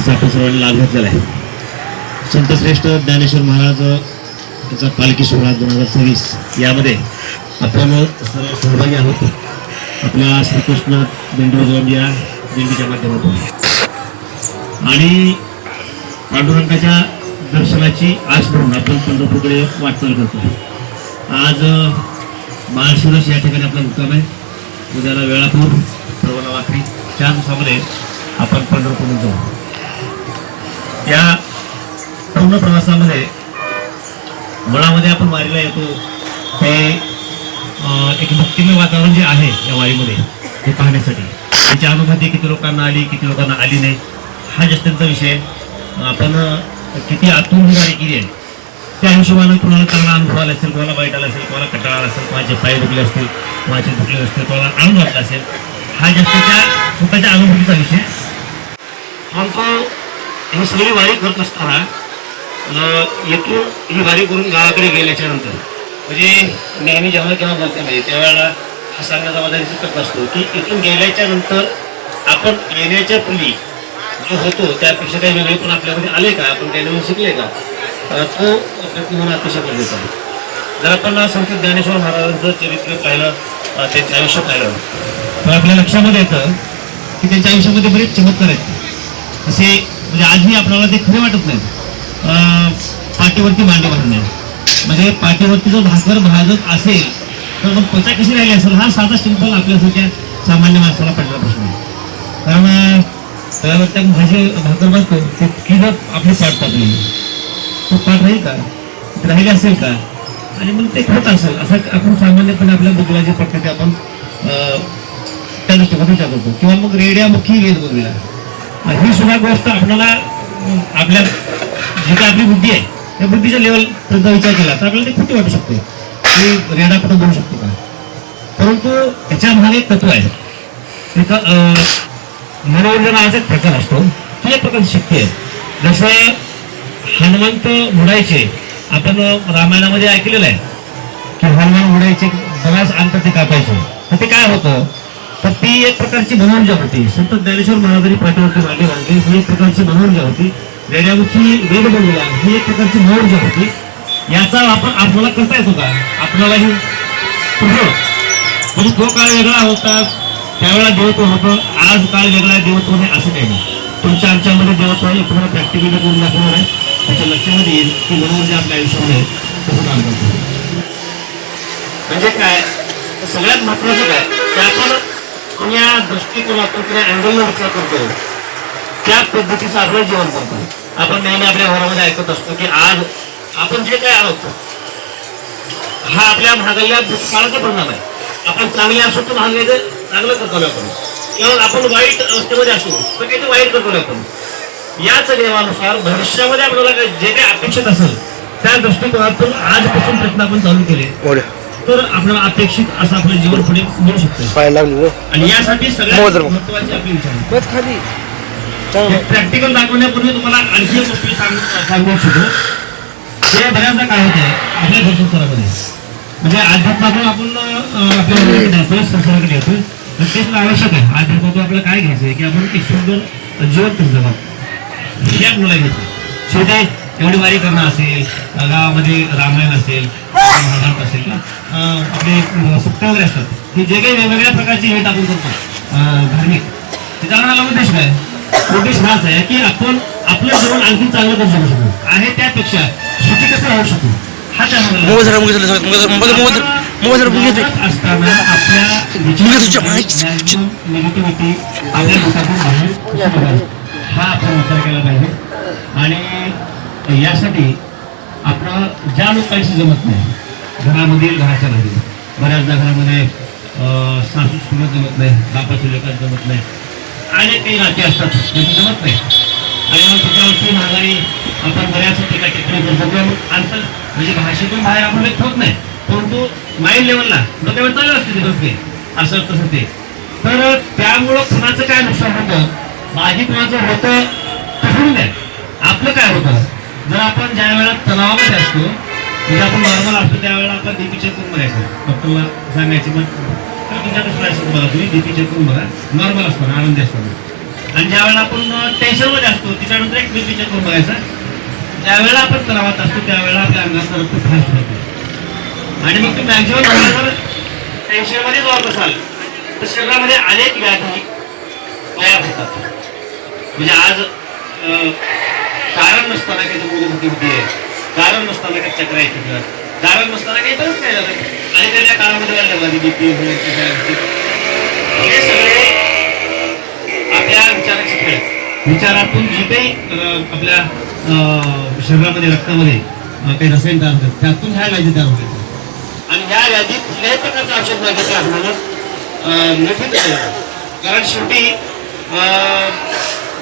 त्याचा आपण सर्वांनी लाभ घेतलेला आहे. संतश्रेष्ठ ज्ञानेश्वर महाराज याचा पालखी सोहळा 2026 यामध्ये आपण सर्व सहभागी आहोत. आपल्या श्रीकृष्ण दिंडी या दिंडीच्या माध्यमातून आणि पांडुरंगाच्या दर्शनाची आस धरून आपण पंढरपूरकडे वाटचाल करतो. आज माळशिरस या ठिकाणी आपला मुक्काम आहे. उद्याला वेळापूर, परवाना वाखरी 4 दिवसामध्ये आपण पंढरपूरला जाऊ. या पूर्ण प्रवासामध्ये मुळामध्ये आपण वारीला येतो ते एक भक्तिमय वातावरण जे आहे या वारीमध्ये हे पाहण्यासाठी. त्याची अनुभूती किती लोकांना आली, किती लोकांना आली नाही हा जास्त त्यांचा विषय. आपण किती आतून ही वारी केली आहे त्या हिशोबाने कोणाला चांगला अनुभव आला असेल, कोणाला वाईट आला असेल, कोणाला कंटाळा आला असेल, कोणाचे पाय दुखले असतील, कोणाचे दुखले असतील, कोणाला आनंद वाटला असेल. हा जास्त त्या स्वतःच्या अनुभूतीचा विषय. परंतु ही सगळी वारी करत असताना येथून ही वारी करून गावाकडे गेल्याच्या नंतर म्हणजे नेहमी जेव्हा केव्हा बोलते म्हणजे त्यावेळेला हा सांगण्याचा माझा करत असतो की इथून गेल्याच्या नंतर आपण येण्याच्या पूर्वी जो होतो त्यापेक्षा काही वेगळे पण आपल्यामध्ये आले का, आपण काही नवीन शिकले का, तो प्रयत्न होणं अतिशय गरजेचं आहे. जर आपण संत ज्ञानेश्वर महाराजांचं चरित्र पाहिलं, त्यांचं आयुष्य पाहिलं तर आपल्या लक्षामध्ये येतं की त्यांच्या आयुष्यामध्ये बरेच चमत्कार आहेत. असे म्हणजे आजही आपल्याला ते खरे वाटत नाही. पाठीवरती मांडे बांधणे म्हणजे पाठीवरती जर भाकर भाजत असेल तर मग त्वचा कशी राहिली असेल हा साधा सिंपल आपल्यासारख्या सामान्य माणसाला पडला प्रश्न आहे. कारण त्यावर त्या भाकर भाजतो तितकी जर आपली पाठ टाकली तो पाठ राहील का, राहिली असेल का, आणि मग ते होत असेल असं आपण सामान्यपणे आपल्या बुद्धीला जे पडते ते आपण त्या दृष्टिकोनातून विचार करतो. किंवा मग रेड्यामुखी वेद बोलला ही सुद्धा गोष्ट आपल्याला आपल्या जी काय आपली बुद्धी आहे त्या बुद्धीच्या लेवलचा विचार केला तर आपल्याला ते खोटी वाटू शकते की रेडा कुठं बोलू शकतो का. परंतु याच्या मागे एक तत्व आहे. मनोरंजन नावाचा एक प्रकार असतो, ती एक प्रकारची शक्ती आहे. जसं हनुमंत घोडायचे आपण रामायणामध्ये ऐकलेलं आहे की हनुमान घोडायचे बराच अंत ते कापायचे. तर ते काय होतं तर ती एक प्रकारची मनोरंजन होती. संत ज्ञानेश्वर महाराजांनी पाठीवरती मांडे बांधले ही एक प्रकारची मनोरंजन होती. रेड्यामुखी वेद बनवला ही एक प्रकारची मनोरंजन होती. याचा वापर आपल्याला करता येतो का, आपल्यालाही म्हणजे तो काळ वेगळा होता त्यावेळेला देवत्व होतं, आज काळ वेगळा देवत्व नाही असं काही नाही. तुमच्या आमच्यामध्ये देवत्व आहे तुम्हाला प्रॅक्टिकली करून दाखवणार आहे. त्याच्या लक्षामध्ये येईल की मनोरंजन आपल्या आयुष्यामध्ये कसं काम करतो. म्हणजे काय सगळ्यात महत्वाचं काय की आपण या दृष्टिकोनातून किंवा अँगलला विचार करतो त्या पद्धतीचं आपलं जीवन करतो. आपण नेहमी आपल्या घरामध्ये ऐकत असतो की आज आपण जे काय आहोत हा आपल्या महागल्या भूतकाळाचा परिणाम आहे. आपण चांगले असतो तर महागायचं चांगलं करतो आपण, किंवा आपण वाईट अवस्थेमध्ये असतो तर काही वाईट करतो आपण. याच नियमानुसार भविष्यामध्ये आपल्याला जे काही अपेक्षित असेल त्या दृष्टिकोनातून आजपासून प्रयत्न आपण चालू केले तर आपल्याला अपेक्षित असं आपलं जीवन पुढे मिळू शकतं. आणि यासाठी सगळ्यात महत्वाचे आपले विचार प्रॅक्टिकल दाखवण्यापूर्वी तुम्हाला आणखी एक गोष्टी सांगू इच्छितो. ते बऱ्याचदा काय होते आपल्या घरच्या स्तरामध्ये म्हणजे अध्यात्मातून आपण आपल्या येतोय संसाराकडे येतोय तर तेच आवश्यक आहे. अध्यात्मातून आपल्याला काय घ्यायचं आहे की आपण एक सुंदर जीवन कसं जगावं हे आपल्याला घ्यायचं. शेवटी एवढी वारी करणं असेल, गावामध्ये रामायण असेल, महाभारत असेल ना, आपले सुट्ट्या वगैरे असतात हे जे काही वेगवेगळ्या प्रकारचे हेट आपण करतो धार्मिक त्याचा आपल्याला उद्देश काय, उद्देश हाच आहे की आपण आपलं जीवन आणखी चांगलं कसं जगू शकू आहे त्यापेक्षा सुखी कसं राहू शकू हा त्यामध्ये असताना आपल्या निगेटिव्हिटी आपल्या डोक्यातून बाहेर हा आपण विचार केला पाहिजे. आणि यासाठी आपलं ज्या लोकांशी जमत नाही घरामधील घराच्या बाहेर बऱ्याचदा घरामध्ये सासू सुनत जमत नाही, बापाच्या लोकांना जमत नाही, अनेक काही नाते असतात त्याची जमत नाही आणि मग त्याच्यावरती महागाई आपण बऱ्याच टीका टिप्पणी करतो अंतर म्हणजे भाषेतून बाहेर आपण व्यक्त होत नाही परंतु माइंड लेवलला डोक्यावर चालू असते ते गोष्टी असं तसं ते. तर त्यामुळं कुणाचं काय नुकसान होतं माझी कुणाचं होतं तसं नाही. आपलं काय होतं जर आपण ज्या वेळेला तणावामध्ये असतो म्हणजे आपण नॉर्मल असतो त्यावेळेला आपण बीपी चेक करून बघायचं, डॉक्टरला सांगायची मग तुमच्या कसं राहायचं तुम्हाला तुम्ही बीपी चेक करून बघा, नॉर्मल असतो आनंदी असतो. आणि ज्या वेळेला आपण टेन्शनमध्ये असतो तिच्या करायचं, ज्यावेळेला आपण तणावात असतो त्यावेळेला आपल्या अंगाचा रक्त फास्ट होतो आणि मग तुम्ही मॅक्झिमम जर टेन्शनमध्ये जात असाल तर शरीरामध्ये अनेक व्याधी तयार होतात. म्हणजे आज कारण नसताना काही गुरुमुखी होते, कारण नसताना काही चक्र येते, कारण नसताना काही बरंच काय झालं आणि त्या काळामध्ये हे सगळे आपल्या विचाराचे खेळ. विचारातून जे काही आपल्या शरीरामध्ये रक्तामध्ये काही रसायन तयार होतात त्यातून ह्या व्याधी तयार होतात आणि ह्या व्याधी कुठल्याही प्रकारचं औषध न घेता आपल्याला मोठीच कारण शेवटी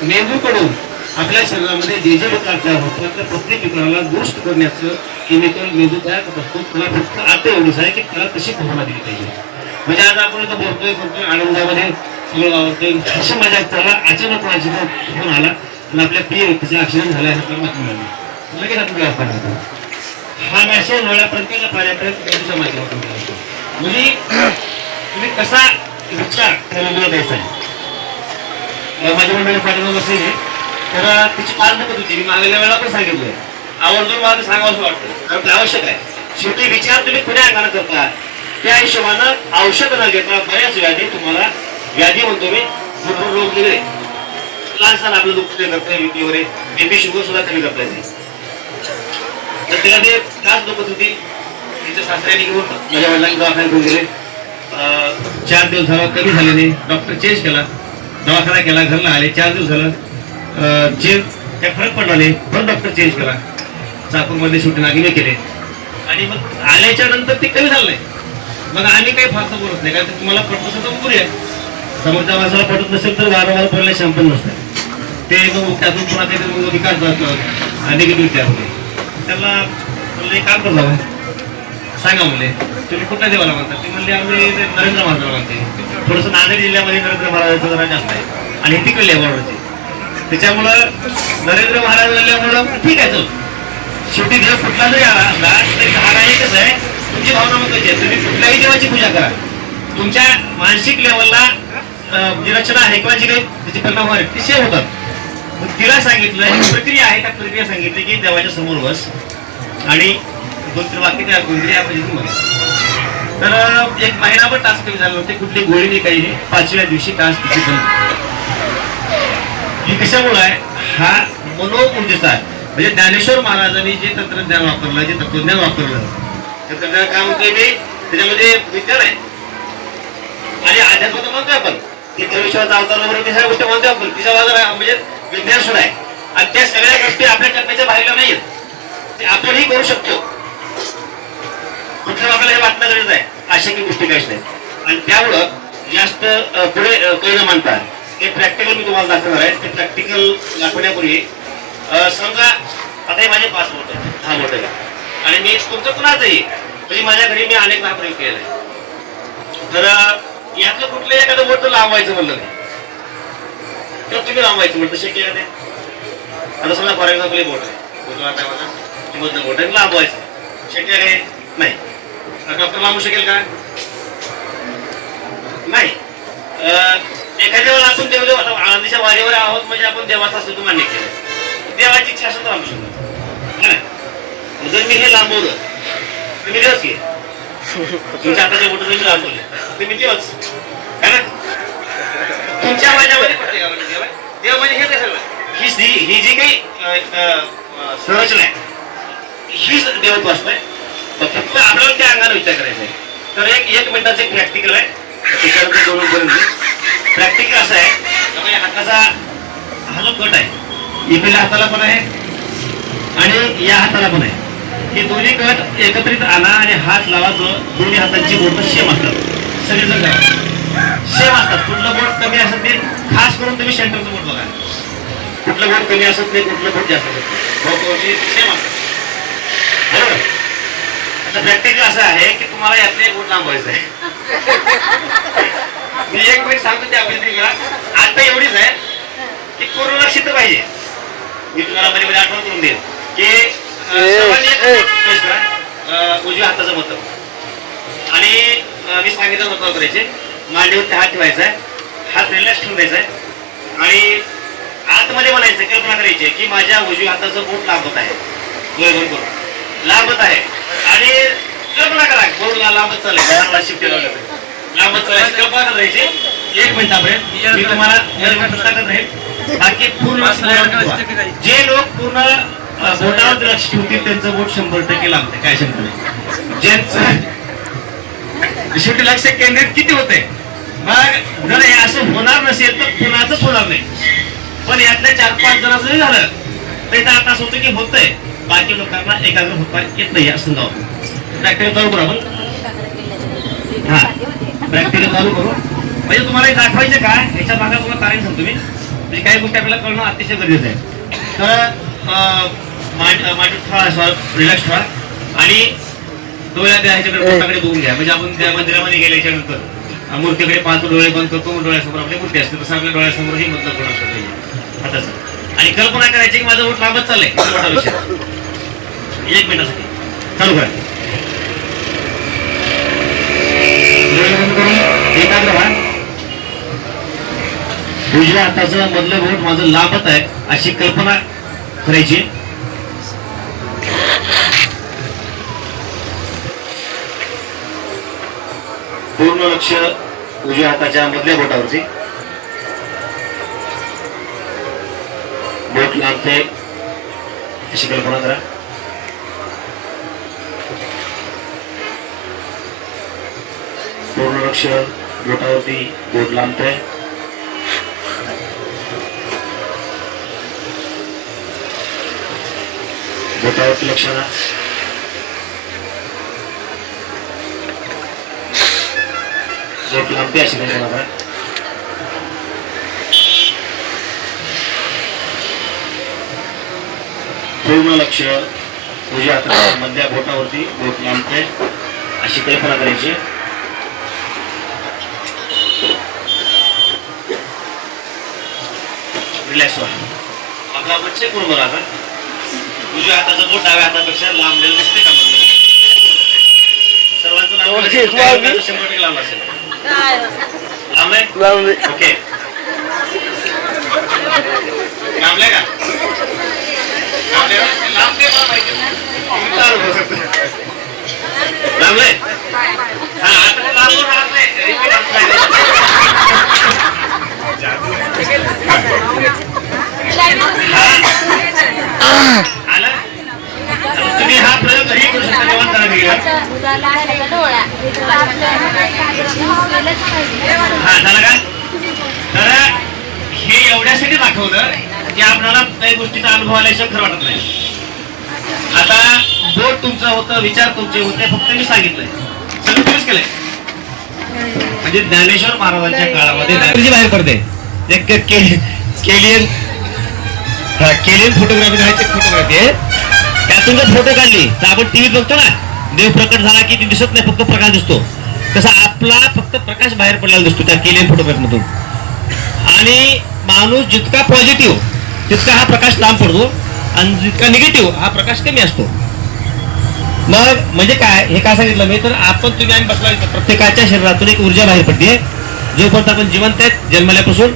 मेंदूकडून आपल्या शरीरामध्ये जे जे विकार तयार होतात त्या प्रत्येक विकाराला दुरुस्त करण्याचं केमिकल मेंदू तयार करत असतो. तुला फक्त आता एवढंच आहे की त्याला तशी भावना दिली पाहिजे. म्हणजे आज आपण इथं बोलतोय करतोय आनंदामध्ये सगळं वावरतोय अशी मजा त्याला अचानक कोणाची फोन आला आणि आपल्या प्रिय व्यक्तीचा ऍक्सिडेंट झाला आहे आपल्याला माहिती मिळाली लगेच आपण काय पाठवतो. हा मॅसेज प्रत्येक पाण्यापर्यंत मेंदूच्या माध्यमातून करतो. म्हणजे तुम्ही कसा विचार मेंदूला द्यायचा आहे. माझ्या मंडळी पाठवून बसलेली तर तिची पाच नकत होती. मी मागल्या वेळेला पण सांगितलंय आवर्जून मला सांगावंसं वाटतं कारण ते आवश्यक आहे. शेवटी विचार तुम्ही खुल्या अंगाने करता त्या हिशोबानं औषध न घेता बऱ्याच व्याधी तुम्हाला व्याधी म्हणतो मी भरपूर रोग गेले लहानसहान आपलं दुःख करता बीपी वगैरे बीपी शुगर सुद्धा कमी करता येते. तर तिला ते त्रास दुखत होती तिच्या सासऱ्याने घेऊन माझ्या वडिलांनी दवाखान्यात घेऊन गेले. 4 दिवस झाला कमी झाले नाही. डॉक्टर चेंज केला, दवाखाना केला, घरला आले. 4 दिवस झालं चेंज त्या फरक पडला नाही. पण डॉक्टर चेंज केला, चाकूरमध्ये शेवटी नागिने केले आणि मग आल्याच्या नंतर ते कमी झालं नाही. मग आम्ही काही फारसं बोलत नाही कारण तुम्हाला पटत असेल तर बोलूया. समोरच्या माणसाला पटत नसेल तर वारंवार बोलणे शंपन नसतं. ते मग त्यातून पुन्हा काहीतरी विकास निगेटिव्ह तयार होते. त्याला म्हणले काम कर जावं सांगा म्हणले तुम्ही कुठल्या देवाला म्हणतात. ते म्हणले आम्ही नरेंद्र महाराजाला म्हणते. थोडंसं नांदेड जिल्ह्यामध्ये नरेंद्र महाराजांचं जरा जास्त आहे आणि तिकडले बॉर्डरचे त्याच्यामुळं नरेंद्र महाराज म्हणल्यामुळं ठीक आहे. चल शेवटी देव कुठला जरी आला तरी हा नाही कसं आहे तुमची भावना महत्वाची आहे. तुम्ही कुठल्याही देवाची पूजा करा तुमच्या मानसिक लेवलला जी रचना आहे किंवा जी काही त्याची परिणाम होणार ती सेम होतात. मग तिला सांगितलं ही प्रक्रिया आहे त्या प्रक्रिया सांगितली की देवाच्या समोर बस आणि 2-3 वाक्य त्या कोणतरी आपण मध्ये तर 1 महिनाभर टास्क कमी झाले होते. कुठली गोळी नाही काही नाही. 5व्या दिवशी टास्क तिची बंद. ही कशामुळे आहे हा मनोऊर्जेचा आहे. म्हणजे ज्ञानेश्वर महाराजांनी जे तंत्रज्ञान वापरलं जे तत्वज्ञान वापरलं तंत्रज्ञान काय म्हणतोय मी त्याच्यामध्ये विज्ञान आहे आणि अध्यात्म तर म्हणतोय आपण की ज्ञानेश्वराचा अवतार वगैरे त्या सगळ्या गोष्टी म्हणतोय आपण तिच्या बाजूला म्हणजे विज्ञान सुद्धा आहे आणि त्या सगळ्या गोष्टी आपल्या टप्प्याच्या बाहेरला नाही आहेत. ते आपणही करू शकतो. कुठल्या आपल्याला हे वाटणं गरजेचं आहे अशा काही गोष्टी काहीच नाही आणि त्यामुळं जास्त पुढे काही न मानतात ते प्रॅक्टिकल मी तुम्हाला दाखवणार आहे. ते प्रॅक्टिकल दाखवण्यापूर्वी समजा आता हे माझे 5 बोट आहे 10 बोट आहे आणि मी तुमचं कुणाचंही म्हणजे माझ्या घरी मी अनेक प्रयोग केले तर यातलं कुठलंही एखादं बोट लांबवायचं म्हणलं तर तुम्ही लांबवायचं म्हणतं शक्य आहे. आता समजा फॉर एक्झाम्पल बोट आहे काय माझा बोट आहे लांबवायचं शक्य आहे नाही. डॉक्टर लांबू शकेल का नाही. एखाद्या वेळेला आपण देव आनंदीच्या वारीवर आहोत म्हणजे आपण देवाचा असतो मान्य केलं देवाची इच्छा असेल तर लांबू शकतो. जर मी हे लांबवलं तर मी देवच घे तुमच्या हाताच्या बोट मी लांबवले तर मी देवच है ना. तुमच्या माझ्यामध्ये पडते का म्हणजे देव म्हणजे हेच आहे सगळं. ही जी काही संरचना आहे हीच देवत्व असतंय. फक्त आपल्याला त्या अंगाने विचार करायचा आहे. तर 1 मिनिटाचं एक प्रॅक्टिकल आहे त्याच्यानंतर 2 पर्यंत प्रॅक्टिकल असं आहे हाताचा हा जो गट आहे इकडल्या हाताला पण आहे आणि या हाताला पण आहे. हे दोन्ही गट एकत्रित आणा आणि हात लावा. दोन्ही हातांची बोट सेम असतात सगळेजण सेम असतात. कुठलं बोट कमी असत ते खास करून तुम्ही सेंटरचं बोट बघा. कुठलं बोट कमी असत नाही कुठलं बोट जास्त असत सेम असतात बरोबर. आता प्रॅक्टिकल असं आहे की तुम्हाला यातले बोट लांबवायचं आहे. मी 1 मिनिट सांगतो त्या पद्धतीला आता एवढीच आहे की पूर्ण लक्षित पाहिजे. मी तुम्हाला मध्ये आठवण करून देईन की उजव्या हाताचं मत आणि मी सांगितलं होतं करायचे मांडीवरती हात ठेवायचा आहे. हात रिलॅक्स ठेवून द्यायचा आहे आणि आतमध्ये म्हणायचं, कल्पना करायची की माझ्या उजव्या हाताचं बोट लांबत आहे, डोळे बंद करून लांबत आहे, आणि कल्पना करा बोटला लांबत चाललंय, शिफ्ट लांबत चालायची कल्पना करायची. 1 मिनिटापर्यंत मी तुम्हाला सांगत राहील. बाकी पूर्ण जे लोक पूर्ण बोटावर लक्ष ठेवतील त्यांचं बोट 100% लांबते, काय शंका नाही. ज्यांचं शेवटी लक्ष केंद्रित किती होते, मग जर हे असं होणार नसेल तर कुणाचंच होणार नाही. पण यातल्या 4-5 जणांचं जरी झालं तर इथं आता असं होतं की होतंय, बाकी लोकांना एकाग्र होता येत नाही असं जाऊ. प्रॅक्टिकल चालू करू आपण. हा, प्रॅक्टिकल चालू करू. म्हणजे तुम्हाला दाखवायचं काय, याच्या भागात तुम्हाला कारण सांगतो मी, म्हणजे काही गोष्टी आपल्याला कळणं अतिशय गरजेचं आहे. तर मांडी थोडा रिलॅक्स व्हा आणि डोळ्या ह्याच्याकडे पोटाकडे बघून घ्या. म्हणजे आपण त्या मंदिरामध्ये गेल्याच्या नंतर मूर्तीकडे पाहतो, डोळे बंद करतो, डोळ्यासमोर आपली मूर्ती असते, तसं आपल्या डोळ्यासमोर ही बंद करून असतं पाहिजे हाताचं. आणि कल्पना करायची की माझं बोट लांबत चाललंय. 1 मिनिटासाठी चालू करा. डोळे बंद करून एकाग्र व्हा. उजव्या हाताचं मधलं बोट माझं लांबत आहे अशी कल्पना करायची. पूर्ण लक्ष उजव्या हाताच्या मधल्या बोटावरती. बोट लांबते अशी कल्पना करा. पूर्ण लक्ष बोटावरती, बोट लांबते. बोटावरती लक्ष द्या. बोट लांबते अशी कल्पना करा. पूर्ण लक्ष उजव्या हाताच्या मधल्या बोटावरती, बोट लांबते अशी कल्पना करायची. रिलॅक्स व्हा. आपला आपण चेक करून बघा. आता उजव्या हाताचं बोट डाव्या हातापेक्षा लांबलेलं दिसते का? सर्वांचं नाव 100% लांब असेल. लांबलंय? ओके. लांबलंय का? लांबलंय? हा, आता लांबून राहत नाही. आलं? तुम्ही हा प्रयोग घरी करू शकता. हा, झालं का? तर हे एवढ्यासाठी दाखवलं की आपल्याला काही गोष्टीचा अनुभव आल्याशिवाय खरं वाटत नाही. आता बोट तुमचं होतं, विचार तुमचे होते, फक्त मी सांगितलंय, सगळं तुम्हीच केलंय. म्हणजे ज्ञानेश्वर महाराजांच्या काळामध्ये बाहेर पडते केलियन फोटोग्राफी करायची फोटोग्राफी आहे. त्यातून जर फोटो काढली तर आपण टीव्हीत बघतो ना, देव प्रकट झाला की दिसत नाही, फक्त प्रकाश दिसतो. तसा आपला फक्त प्रकाश बाहेर पडलेला दिसतो त्या केलियन फोटोग्राफी मधून. आणि माणूस जितका पॉझिटिव्ह तितका हा प्रकाश लांब पडतो, आणि जितका निगेटिव्ह हा प्रकाश कमी असतो. मग म्हणजे काय, हे काय सांगितलं मी, तर आपण तुम्ही आम्ही बसला प्रत्येकाच्या शरीरातून एक ऊर्जा बाहेर पडते. जोपर्यंत आपण जिवंत आहेत जन्मल्यापासून